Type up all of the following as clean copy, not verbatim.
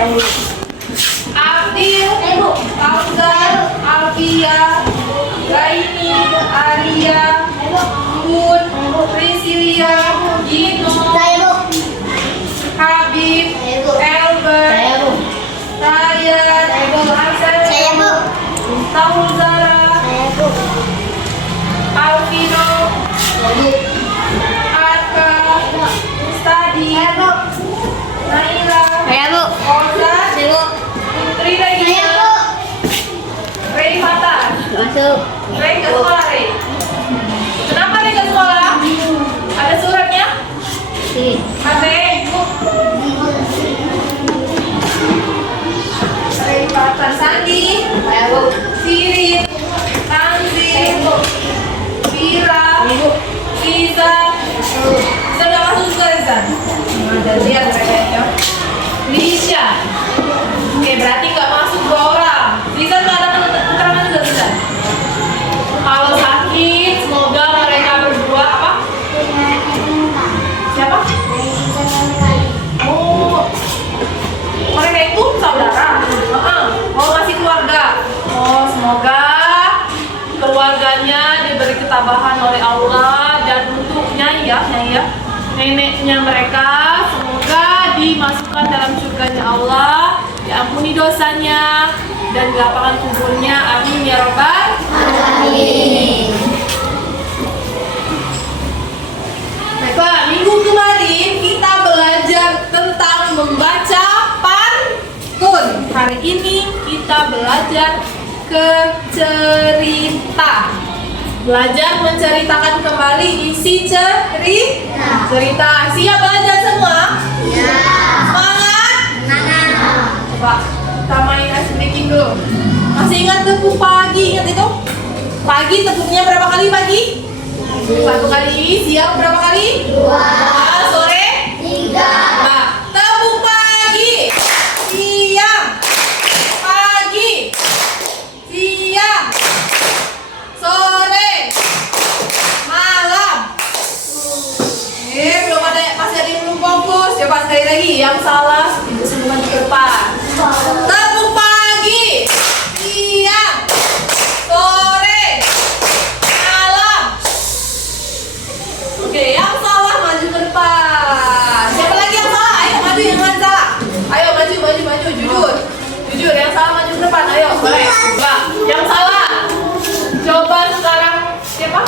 dahulu. Abdil, Fauzan, Alfia, Raini, Alia, Bun, Priscilia, Gino, Habib, Elber, Ryan, Hasan, Tauzara, Alvino, Arka, Mustadi, Naila, Ozan, Putri Regina, Rey Fatan. Rey ke sekolah, Rey. Kenapa Rey ke sekolah? Ada suratnya? Ada. Rey Fatan, Sandi, Sirin, Tanzil, Vira, Liza. Liza udah masuk juga, Liza? Ada lihat mereka ya. Lisha. Oke, berarti nggak masuk 2 orang. Liza nggak ada keterangan juga, Liza? Kalau sakit, semoga mereka berdua apa? Siapa? Oh, mereka itu saudara. Oh, masih keluarga. Oh, semoga keluarganya diberi ketabahan oleh Allah, dan untuk Nyai ya, neneknya mereka semoga dimasukkan dalam surganya Allah, diampuni dosanya dan dilapangkan kuburnya. Amin ya robbal alamin. Baiklah, minggu kemarin kita belajar tentang membaca pantun. Hari ini kita belajar ke cerita. Belajar menceritakan kembali isi cerita. Siap belajar semua? Ya. Semangat? Coba kita main ice breaking dulu. Masih ingat tepuk pagi? Ingat itu? Pagi tepuknya berapa kali pagi? 1 kali. Siang berapa kali? 2. Sore? 3. Nah, tepuk pagi, siang, pagi, siang, sore, malam. Belum ada, masih ada yang belum fokus. Coba sekali lagi, yang salah itu senyuman ke depan. Tepuk pagi, siang, sore, malam. Oke, yang salah maju ke depan. Siapa lagi yang salah? Ayo maju, yang lain salah. Ayo maju, jujur. Yang salah maju ke depan. Ayo, boleh. Coba. Yang salah. Coba sekarang siapa?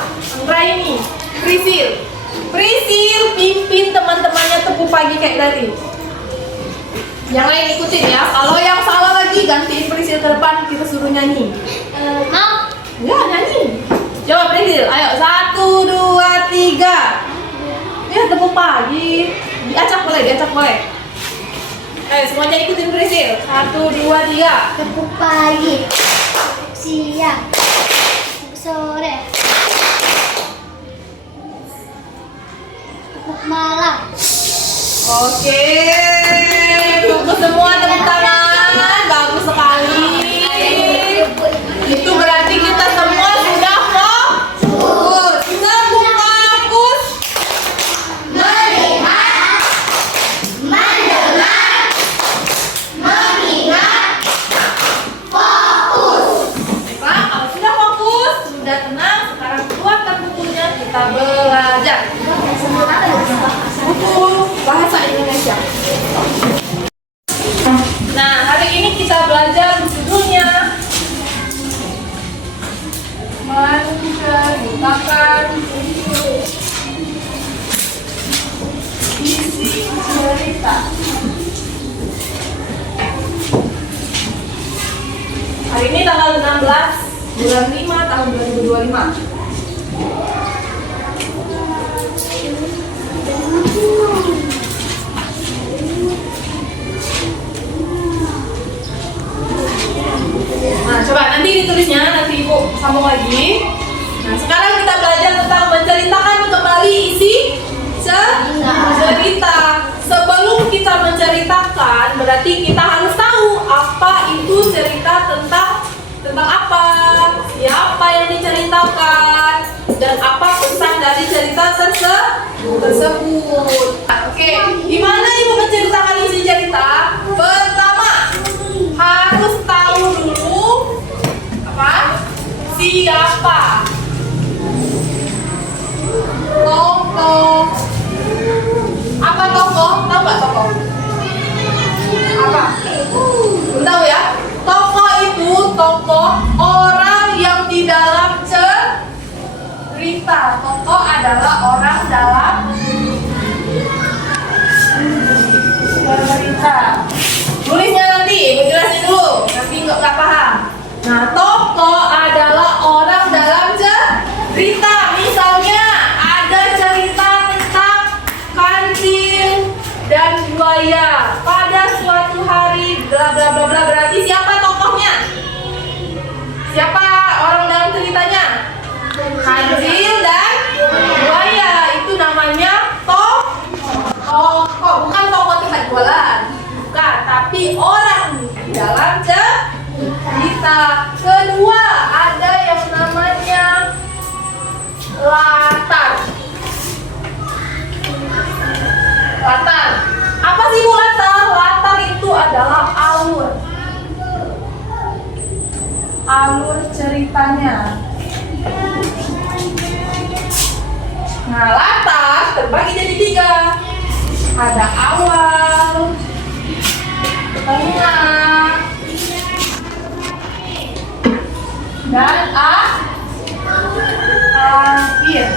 Raini, Prisil pimpin teman-temannya tepuk pagi kayak tadi. Yang lain ikutin ya. Kalau yang salah lagi gantiin Prisil ke depan, kita suruh nyanyi. Mau? Ya, nyanyi. Coba Prisil, ayo 1, 2, 3. Ya, tepuk pagi. Diacak boleh. Ayo semuanya ikutin Prisil. 1, 2, 3. Tepuk pagi, siang, sore, tepuk malam. Oke, tunggu semua tepuk tangan. Bagus sekali. Itu berarti kita semua sudah fokus. Semua fokus. Melihat, mendengar, mengingat, fokus. Baiklah, kalau sudah fokus, sudah tenang, sekarang keluarkan bukunya, kita belajar. Buku bahasa Indonesia. Nah, hari ini kita belajar judulnya menceritakan isi cerita. Hari ini tanggal 16 bulan 5 tahun 2025. Nah, coba nanti ditulisnya, nanti Ibu sambung lagi. Nah, sekarang kita belajar tentang menceritakan kembali isi cerita. Sebelum kita menceritakan, berarti kita harus tahu apa itu cerita, tentang apa, siapa yang diceritakan, dan apa pesan dari cerita tersebut. Oke, gimana Ibu menceritakan isi cerita? Pertama, siapa? Tokoh. Apa tokoh? Tahu nggak tokoh? Apa? Tahu ya? Tokoh itu tokoh orang yang di dalam cerita. Tokoh adalah orang dalam cerita. Tulisnya nanti, ibu jelasin dulu. Nanti nggak paham. Nah, tokoh adalah orang dalam cerita. Misalnya ada cerita tentang kancil dan buaya. Pada suatu hari, bla bla bla bla. Berarti siapa tokohnya? Siapa orang dalam ceritanya? Kancil dan buaya. Itu namanya tokoh. Bukan tokoh tempat jualan. Bukan, tapi orang di dalam cerita. Kedua, ada yang namanya latar. Latar. Apa sih Bu latar? Latar itu adalah alur. Alur ceritanya. Nah, latar terbagi jadi 3. Ada awal, tengah, dan akhir.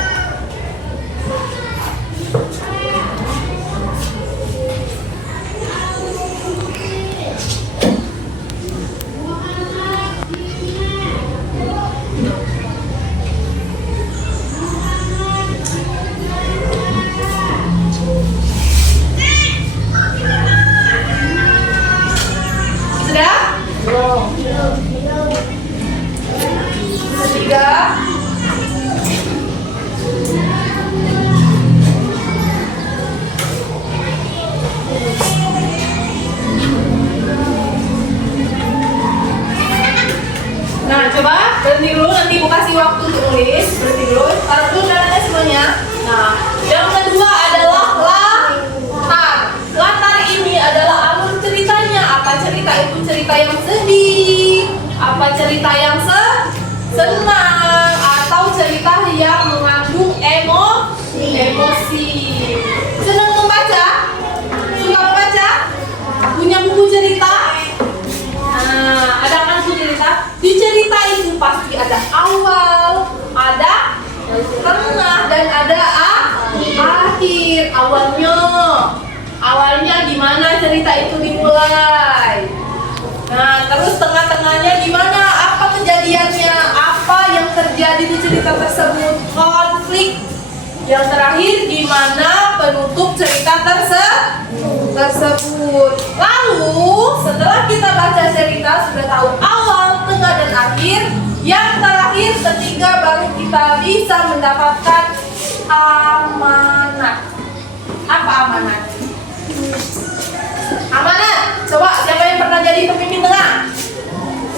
Sudah? Ketiga. Nah, coba berhenti dulu, nanti Bu kasih waktu untuk nulis. Berhenti dulu, taruh dulu dananya semuanya. Nah, yang kedua adalah latar. Latar ini adalah alur ceritanya. Apa cerita itu? Cerita yang sedih? Apa cerita yang senang? Atau cerita yang mengandung emosi? Senang membaca? Suka membaca? Punya buku cerita? Nah, ada kan buku cerita? Di cerita itu pasti ada awal, ada tengah, dan ada akhir. Awalnya gimana cerita itu dimulai. Nah, terus tengah-tengahnya gimana? Apa kejadiannya? Apa yang terjadi di cerita tersebut? Konflik. Yang terakhir gimana penutup cerita tersebut. Lalu setelah kita baca cerita sudah tahu awal, tengah, dan akhir. Yang terakhir ketiga baru kita bisa mendapatkan amanat. Apa amanat? Amanat. Coba siapa yang pernah jadi pemimpin tengah?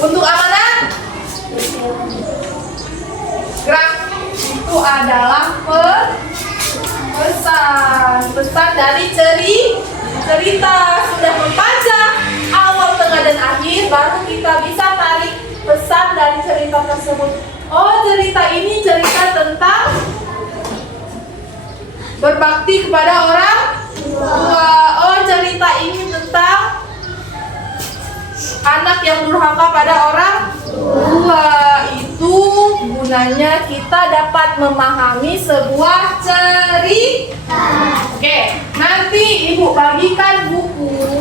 Untuk amanat, gerak. Itu adalah pesan dari cerita. Sudah membaca awal, tengah, dan akhir, baru kita bisa tarik pesan dari cerita tersebut. Oh, cerita ini cerita tentang berbakti kepada orang tua. Oh, cerita ini tentang anak yang durhaka pada orang tua. Itu gunanya kita dapat memahami sebuah cerita. Oke, nanti Ibu bagikan buku.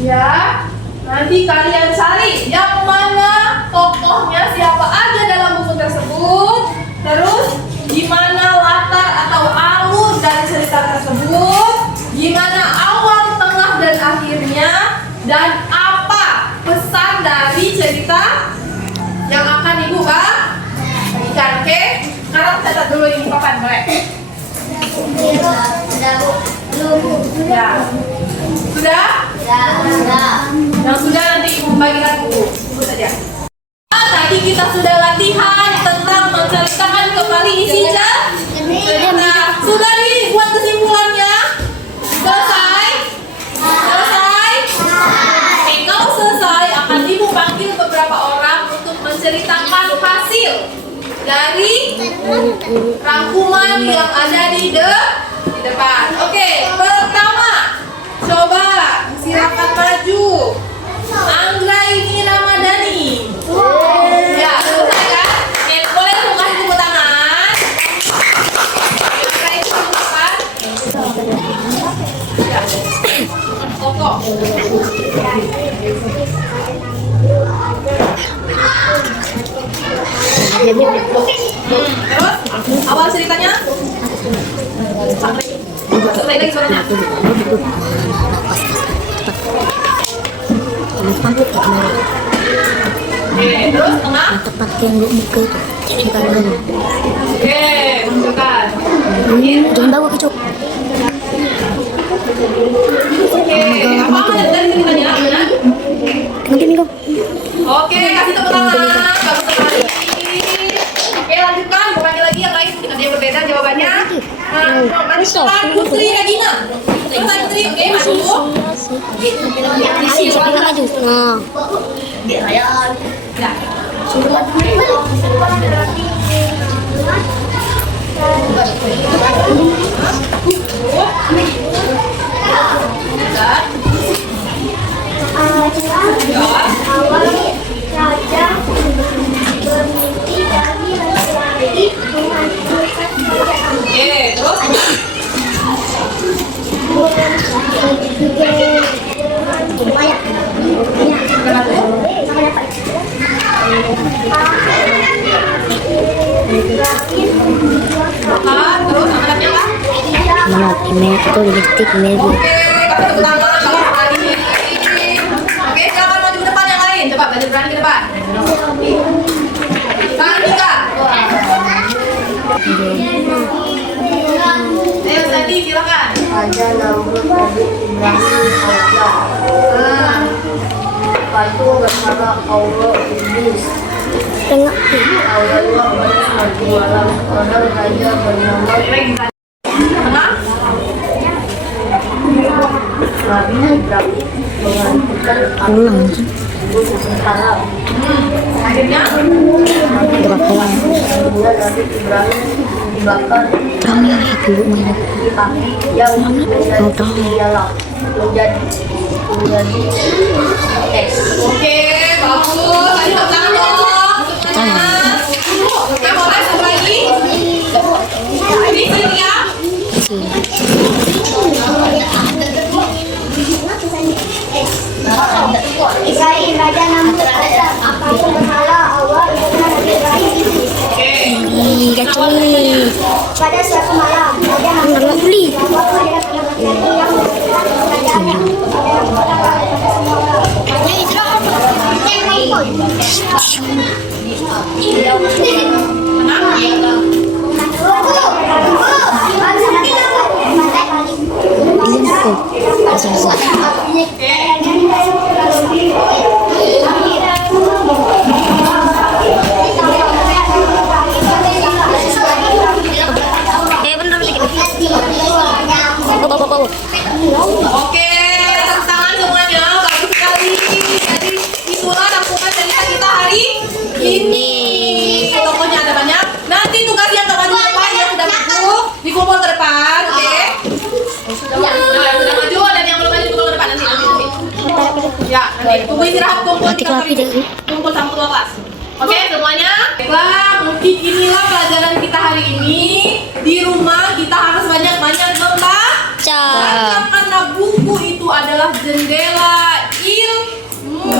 Ya, nanti kalian cari yang mana tokohnya, siapa aja dalam buku tersebut. Terus gimana latar atau alur dari cerita tersebut, gimana awal, tengah, dan akhirnya, dan apa pesan dari cerita yang akan Ibu bagikan. Oke, sekarang catat dulu ini papan, boleh? Ya. Sudah? Yang sudah nanti Ibu bagikan buku. Tunggu saja. Tadi kita sudah latihan tentang menceritakan kembali isi cerita. Sudah dibuat kesimpulannya? Selesai? Selesai? Oke, kalau selesai akan Ibu panggil beberapa orang untuk menceritakan hasil dari rangkuman yang ada di depan. Oke, pertama, coba silakan maju. Anggraini Ramadhani. Ya, selesai kan? Oke, boleh langsung kasih tepuk tangan. Anggraini silakan. Ya. Koko. Terus awal ceritanya sampai lagi suaranya. Oke, terus tengah. Tepat yang lu muka itu. Sekarang. Oke, masukkan. Jangan bawa kicau. Oke, apa dari ceritanya? Nanti minggu. Oke, kasih tepuk tangan. Bagus sekali. Oke, lanjutkan. Bukannya lagi yang lain. Ada yang berbeda jawabannya. Lanjutkan Putri Regina. Putri, oke, maju. Siapa yang maju? Nah. Ya. Oke, terus terus amanatnya apa? Amanat email itu lipstick email. Oke, kasih tepuk tangan. Bagus sekali. Oke, silakan maju ke depan yang lain. Coba belajar berani ke depan. Sandika. Ayo Sandi, silakan. Ada Namrud dari Ibrahim Allah. Batu bersama Allah Iblis. Tengok. Allah berjualan orang raja bernama Tengah. Nabi Ibrahim menghentikan Ulang. sementara. Akhirnya. Berapa? Sehingga Nabi Ibrahim dibakar Kamu yang dulu mana? di api yang menjadi dialah menjadi teks. Oke, bagus. Ayo tepuk tangan dong. Tepuk tangan. Oke, boleh satu lagi. Ini ya. Israel Raja Namrud apapun berhala Allah Nabi Ibrahim Oke. kacau pada suatu malam Raja Namrud beli Oke, tepuk tangan semuanya. Bagus sekali. Jadi itulah rangkuman cerita kita hari ini. Tokohnya ada banyak. Nanti tugas yang maju ke depan yang sudah maju dikumpul ke depan, oke? Sudah maju dan yang belum maju dikumpul ke depan nanti. Ya, nanti tunggu istirahat kumpul sama ketua kelas. Oke, semuanya. Baiklah, mungkin inilah pelajaran kita hari ini. Di rumah kita harus banyak-banyak membaca. Karena buku itu adalah jendela ilmu.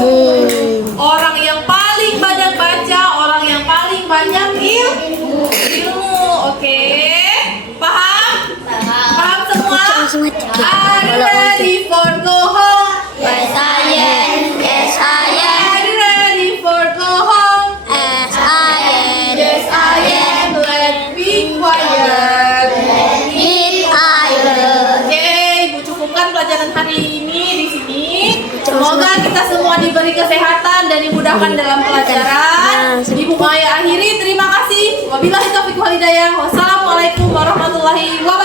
Orang yang paling banyak baca, orang yang paling banyak ilmu. Oke, paham? Paham semua? Are you ready for go home? Yes, I am. Yes, I am. Are you ready for go home? Yes, I am. Yes, I am. Let's be quiet. Oke, Ibu cukupkan pelajaran hari ini di sini. Semoga kita semua diberi kesehatan dan dimudahkan dalam pelajaran. Ibu Maya akhiri, terima kasih. Wabillahi taufiq wal hidayah. Wassalamualaikum warahmatullahi wabarakatuh.